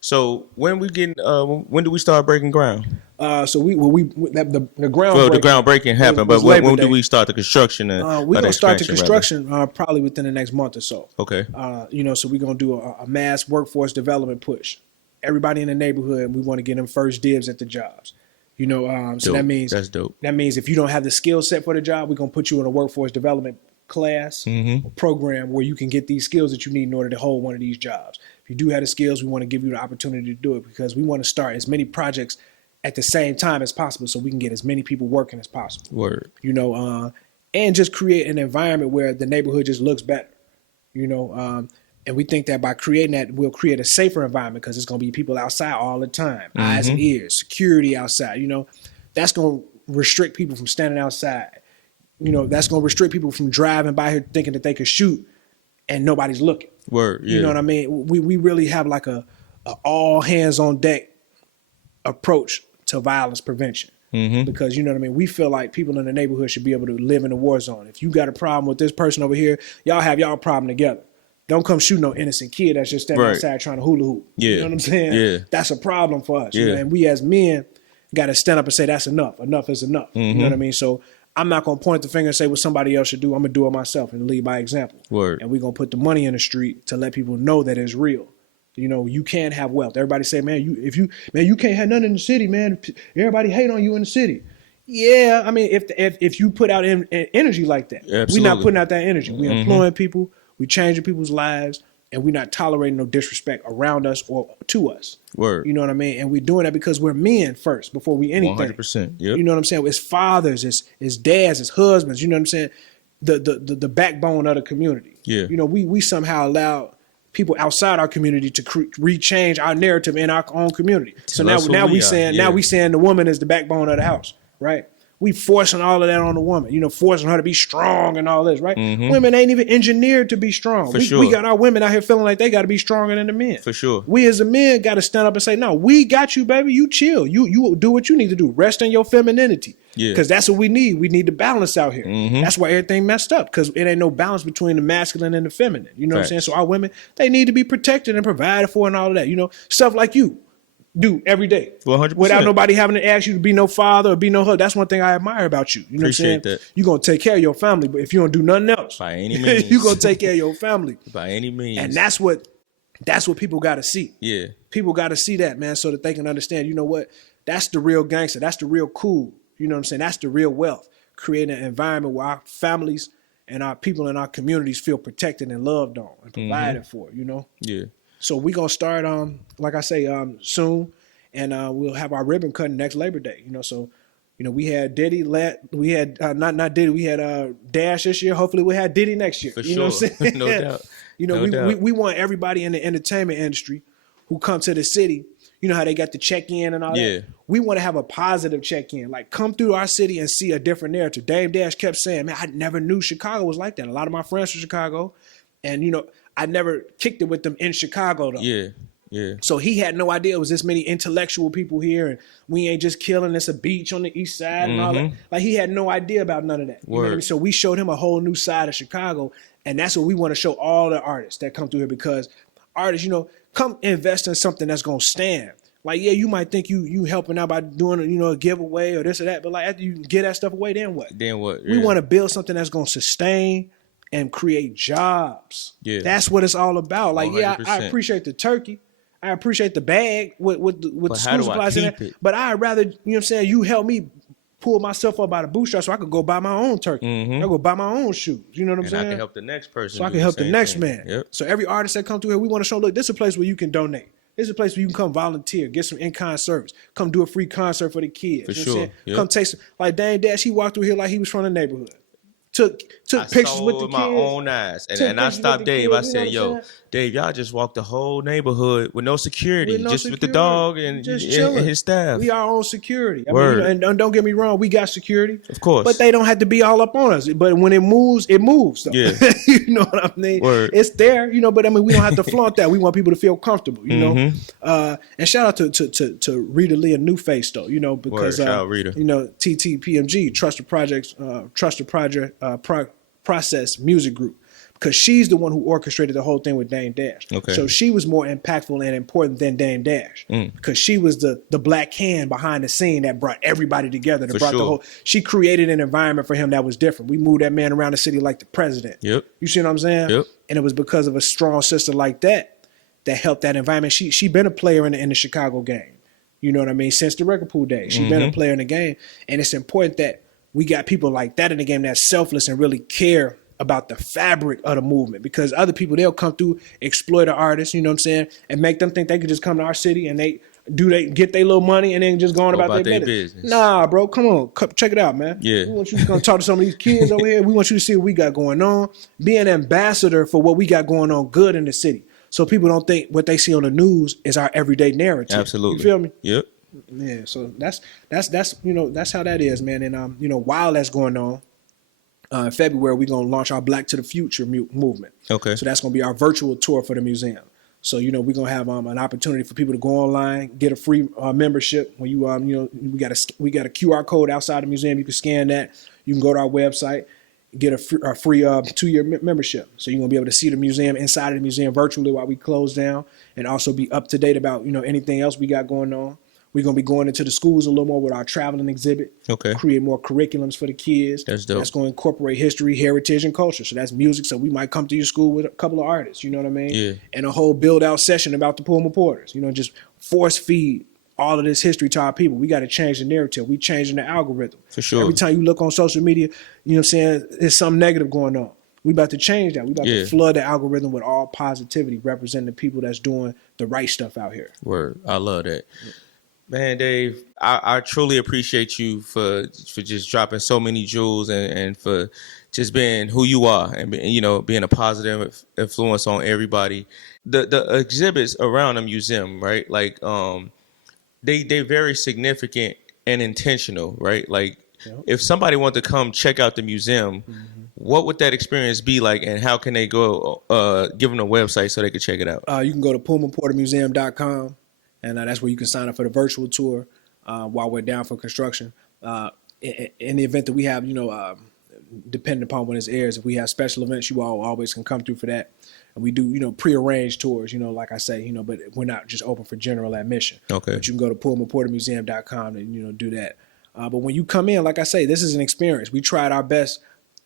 So when do we start breaking ground? So the groundbreaking. Well, the groundbreaking happened, but when do we start the construction? We're gonna start the construction probably within the next month or so. Okay. You know, so we're gonna do a mass workforce development push. Everybody in the neighborhood, we want to get them first dibs at the jobs. You know, so that means that's dope. That means if you don't have the skill set for the job, we're gonna put you in a workforce development class or program where you can get these skills that you need in order to hold one of these jobs. If you do have the skills, we want to give you the opportunity to do it because we want to start as many projects at the same time as possible so we can get as many people working as possible. Word. You know, and just create an environment where the neighborhood just looks better. You know, and we think that by creating that, we'll create a safer environment because it's going to be people outside all the time, eyes and ears, security outside. You know, that's going to restrict people from standing outside. You know, that's going to restrict people from driving by here thinking that they could shoot and nobody's looking. Word, yeah. You know what I mean? We really have like a all hands on deck approach to violence prevention. Because, you know what I mean? We feel like people in the neighborhood should be able to live in a war zone. If you got a problem with this person over here, y'all have y'all problem together. Don't come shoot no innocent kid that's just standing outside trying to hula hoop. Yeah. You know what I'm saying? Yeah. That's a problem for us. Yeah. You know? And we as men got to stand up and say that's enough. Enough is enough. You know what I mean? So I'm not going to point the finger and say what somebody else should do. I'm going to do it myself and lead by example. Word. And we're going to put the money in the street to let people know that it's real. You know, you can have wealth. Everybody say, man, you can't have nothing in the city, man. Everybody hate on you in the city. Yeah, I mean, if you put out energy like that, we're not putting out that energy. We're employing people, we changing people's lives, and we're not tolerating no disrespect around us or to us. Word. You know what I mean? And we're doing that because we're men first before we anything. 100%. Yep. You know what I'm saying? It's fathers, it's dads, it's husbands. You know what I'm saying? The backbone of the community. Yeah. You know, we somehow allow people outside our community to rechange our narrative in our own community. So now we saying the woman is the backbone of the house, right? We forcing all of that on the woman, you know, forcing her to be strong and all this, right? Women ain't even engineered to be strong. We got our women out here feeling like they got to be stronger than the men. For sure. We as a men got to stand up and say, no, we got you, baby. You chill. You do what you need to do. Rest in your femininity. Yeah. Because that's what we need. We need the balance out here. That's why everything messed up, because it ain't no balance between the masculine and the feminine. You know what I'm saying? So our women, they need to be protected and provided for and all of that. You know, stuff like you do every day. 100%. Without nobody having to ask you to be no father or be no husband. That's one thing I admire about you. You know Appreciate what I'm saying? That. You're going to take care of your family, but if you don't do nothing else, by any means, you're going to take care of your family. By any means. And that's what people got to see. Yeah. People got to see that, man, so that they can understand, you know what? That's the real gangster. That's the real cool. You know what I'm saying? That's the real wealth. Creating an environment where our families and our people in our communities feel protected and loved on and provided for, you know? Yeah. So we're going to start, like I say, soon. And we'll have our ribbon cutting next Labor Day, you know. So, you know, we had Diddy, we had not Diddy, we had Dash this year. Hopefully, we'll have Diddy next year. For you sure, know what I'm saying? No doubt. You know, no we want everybody in the entertainment industry who come to the city. You know how they got the check-in and all that. We want to have a positive check-in. Like, come through our city and see a different narrative. Dame Dash kept saying, "Man, I never knew Chicago was like that." A lot of my friends from Chicago, and you know, I never kicked it with them in Chicago though. Yeah. Yeah. So he had no idea it was this many intellectual people here, and we ain't just killing. It's a beach on the east side and all that. Like, he had no idea about none of that. You know what I mean? So we showed him a whole new side of Chicago, and that's what we want to show all the artists that come through here, because artists, you know, come invest in something that's gonna stand. Like, yeah, you might think you helping out by doing, you know, a giveaway or this or that, but like, after you get that stuff away, then what? Then what? We want to build something that's gonna sustain and create jobs. Yeah, that's what it's all about. Like, 100%. Yeah, I appreciate the turkey. I appreciate the bag with the school supplies in it. But I'd rather, you know what I'm saying, you help me pull myself up by the bootstrap so I could go buy my own turkey. I go buy my own shoes. You know what I'm saying? I can help the next person. So I can help the next man. Yep. So every artist that come through here, we want to show, look, this is a place where you can donate. This is a place where you can come volunteer, get some in-kind service, come do a free concert for the kids. For you know sure. What I'm saying? Yep. Come take some, like Dame Dash, he walked through here like he was from the neighborhood. took I pictures saw with it the with my kids. own eyes. Took And I pictures with stopped the Dave. kids, I you know said, what I'm yo, saying? Dave, y'all just walked the whole neighborhood with no security, With no just with the security, dog and just chilling. his staff. We our own security. I Word. mean, and don't get me wrong, we got security, Of course. but they don't have to be all up on us. But when it moves, it moves. Though. Yeah. You know what I mean? Word. It's there, but I mean, we don't have to flaunt that. We want people to feel comfortable, know. And shout out to Rita Lee and New Face though, because Word. Shout out Rita. TTPMG, Trusted Process Music Group. Because she's the one who orchestrated the whole thing with Dame Dash. Okay. So she was more impactful and important than Dame Dash. Because she was the black hand behind the scene that brought everybody together. That brought the whole. She created an environment for him that was different. We moved that man around the city like the president. Yep. You see what I'm saying? Yep. And it was because of a strong sister like that helped that environment. She been a player in the Chicago game. You know what I mean? Since the record pool days. She been a player in the game. And it's important that we got people like that in the game that's selfless and really care about the fabric of the movement, because other people, they'll come through, exploit an artist, you know what I'm saying, and make them think they could just come to our city and they get their little money and then just go on about their business. Nah, bro, come on, check it out, man. Yeah. We want you to come talk to some of these kids over here. We want you to see what we got going on. Be an ambassador for what we got going on good in the city, so people don't think what they see on the news is our everyday narrative. Absolutely. You feel me? Yep. Yeah. So that's how that is, man. And while that's going on. In February, we're going to launch our Black to the Future movement. Okay. So that's going to be our virtual tour for the museum. So, we're going to have an opportunity for people to go online, get a free membership. When we got a QR code outside the museum. You can scan that. You can go to our website, get a free 2-year membership. So you're going to be able to see the museum inside of the museum virtually while we close down, and also be up to date about, anything else we got going on. We're going to be going into the schools a little more with our traveling exhibit. Okay. Create more curriculums for the kids. That's dope. That's going to incorporate history, heritage, and culture. So that's music. So we might come to your school with a couple of artists, you know what I mean? Yeah. And a whole build-out session about the Pullman Porters. Just force feed all of this history to our people. We got to change the narrative. We changing the algorithm. For sure. Every time you look on social media, you know what I'm saying, there's something negative going on. We about to change that. We about to flood the algorithm with all positivity, representing the people that's doing the right stuff out here. Word. I love that. Man, Dave, I truly appreciate you for just dropping so many jewels and for just being who you are and being a positive influence on everybody. The exhibits around the museum, right? Like they're very significant and intentional, right? Like if somebody wanted to come check out the museum, what would that experience be like, and how can they go? Give them a website so they can check it out. You can go to PullmanPorterMuseum.com. And that's where you can sign up for the virtual tour while we're down for construction. In the event that we have, depending upon when it airs, if we have special events, you all always can come through for that. And we do, prearranged tours, like I say, but we're not just open for general admission. Okay. But you can go to PullmanPorterMuseum.com and, do that. But when you come in, like I say, this is an experience. We tried our best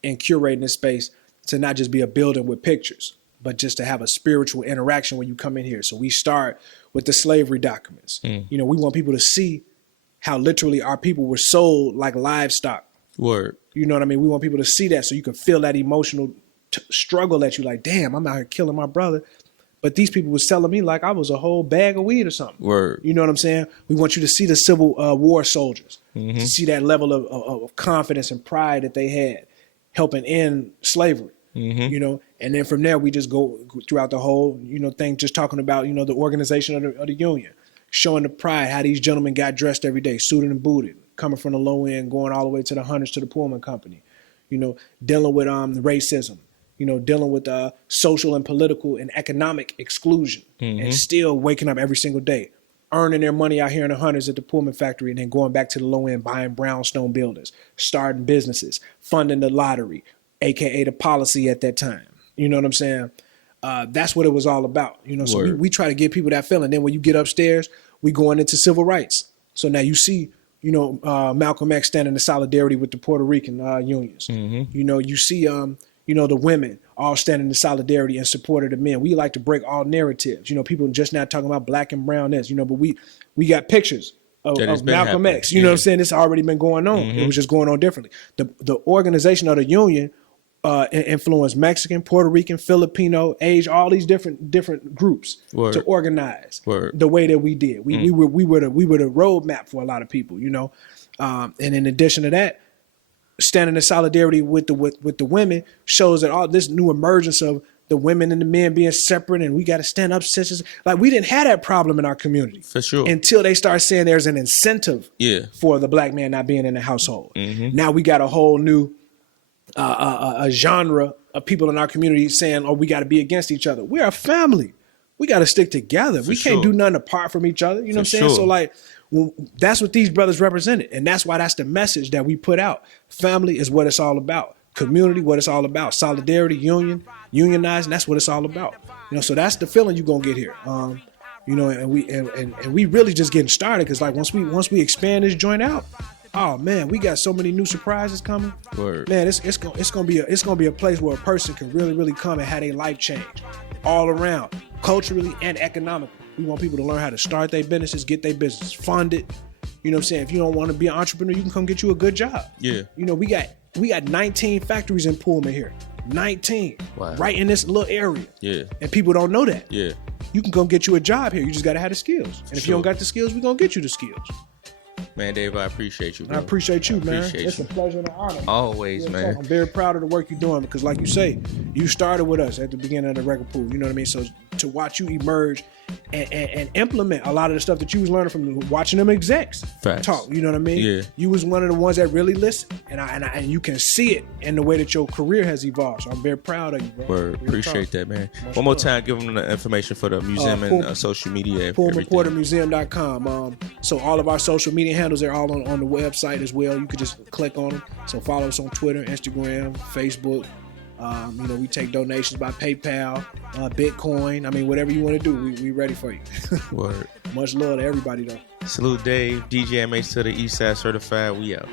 in curating this space to not just be a building with pictures, but just to have a spiritual interaction when you come in here. So we start with the slavery documents. We want people to see how literally our people were sold like livestock. Word. You know what I mean? We want people to see that so you can feel that emotional struggle that you like, damn, I'm out here killing my brother. But these people was selling me like I was a whole bag of weed or something. Word. You know what I'm saying? We want you to see the Civil War soldiers, to see that level of confidence and pride that they had helping end slavery. And then from there we just go throughout the whole, thing, just talking about, the organization of the union, showing the pride, how these gentlemen got dressed every day, suited and booted, coming from the low end, going all the way to the hundreds to the Pullman Company, dealing with racism, dealing with social and political and economic exclusion, and still waking up every single day, earning their money out here in the hundreds at the Pullman factory, and then going back to the low end, buying brownstone buildings, starting businesses, funding the lottery, AKA the policy at that time. You know what I'm saying? That's what it was all about. So we try to give people that feeling. Then when you get upstairs, we going into civil rights. So now you see, Malcolm X standing in solidarity with the Puerto Rican unions. You see, the women all standing in solidarity in support of the men. We like to break all narratives. People just not talking about black and brown this, but we got pictures of Malcolm X. You know what I'm saying? It's already been going on. It was just going on differently. The organization of the union influenced Mexican, Puerto Rican, Filipino, Asian, all these different groups to organize the way that we did. We were the roadmap for a lot of people, And in addition to that, standing in solidarity with the women shows that all this new emergence of the women and the men being separate, and we got to stand up, sisters. Like, we didn't have that problem in our community for sure until they start saying there's an incentive for the black man not being in the household. Now we got a whole new a genre of people in our community saying, "Oh, we got to be against each other." We're a family. We got to stick together. We can't do nothing apart from each other. You know what I'm saying? So like, that's what these brothers represented, and that's why that's the message that we put out. Family is what it's all about. Community, what it's all about. Solidarity, unionizing. That's what it's all about. You know, so that's the feeling you're gonna get here. You know, and we really just getting started, because like once we expand this joint out, oh man, we got so many new surprises coming. Word. Man, it's gonna be a place where a person can really come and have their life change all around, culturally and economically. We want people to learn how to start their businesses, get their business funded. You know what I'm saying? If you don't want to be an entrepreneur, you can come get you a good job. Yeah. You know, we got 19 factories in Pullman here. 19. Wow. Right in this little area. Yeah. And people don't know that. Yeah. You can come get you a job here. You just got to have the skills. And if you don't got the skills, we're going to get you the skills. Man, Dave, I appreciate you, bro. I appreciate you, man. It's a pleasure and an honor. Always, man. I'm very proud of the work you're doing, because like you say, you started with us at the beginning of the record pool. You know what I mean? So to watch you emerge and implement a lot of the stuff that you was learning from watching them execs talk, you know what I mean? Yeah. You was one of the ones that really listened, and you can see it in the way that your career has evolved. So I'm very proud of you, bro. Word. Appreciate that, man. One more time, give them the information for the museum and social media. PullmanPorterMuseum.com. So all of our social media handles are all on the website as well. You could just click on them. So follow us on Twitter, Instagram, Facebook. You know, we take donations by PayPal, Bitcoin. I mean, whatever you want to do, we ready for you. Word. Much love to everybody, though. Salute, Dave. DJ MH to the Eastside Certified. We out.